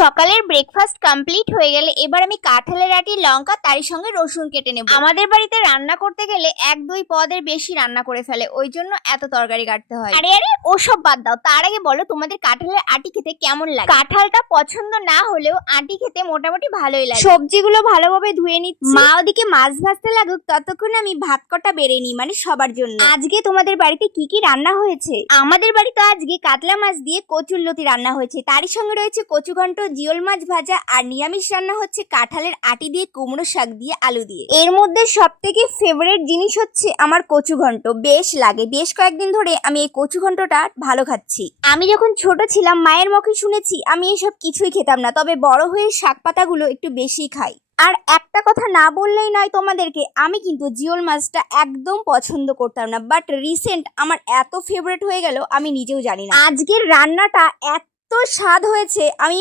সকালের breakfast complete হয়ে গেলে এবার আমি কাঁঠালের আটি, লঙ্কা তারই সঙ্গে রসুন কেটে নেব। আমাদের বাড়িতে রান্না করতে গেলে 1-2 পদের বেশি রান্না করে ফেলে, ওই জন্য এত তরকারি কাটতে হয়। আরে আরে ওসব বাদ দাও, তার আগে বলো তোমাদের কাঁঠালের আটি খেতে কেমন লাগে। কাঁঠালটা পছন্দ না হলেও আটি খেতে মোটামুটি ভালোই লাগে। সবজিগুলো ভালোভাবে ধুয়ে নিচ্ছি। মা ওদিকে মাছ ভাজতে লাগুক, ততক্ষণ আমি ভাত কটা বেড়ে নিই, মানে সবার জন্য। আজকে তোমাদের বাড়িতে কি কি রান্না হয়েছে? আমাদের বাড়িতে আজকে কাতলা মাছ দিয়ে কচুরলতি রান্না হয়েছে, তারই সঙ্গে রয়েছে কচু ঘন্ট, জিওল মাছ ভাজা, আর নিরামিষ রান্না হচ্ছে কাঁঠালের আটি দিয়ে কুমড়ো শাক দিয়ে আলু দিয়ে। এর মধ্যে সবথেকে ফেভারিট জিনিস হচ্ছে আমার কচু ঘন্ট, বেশ লাগে। বেশ কয়েকদিন ধরে আমি এই কচু ঘন্টটা ভালো খাচ্ছি। আমি যখন ছোট ছিলাম মায়ের মুখে শুনেছি আমি এসব কিছুই খেতাম না, তবে বড় হয়ে শাক পাতাগুলো একটু বেশি খাই। আর একটা কথা না বললেই নয় তোমাদেরকে, আমি কিন্তু জিওল মাছটা একদম পছন্দ করতাম না, বাট রিসেন্ট আমার এত ফেভারিট হয়ে গেল আমি নিজেও জানি না। আজকের রান্নাটা এত স্বাদ হয়েছে আমি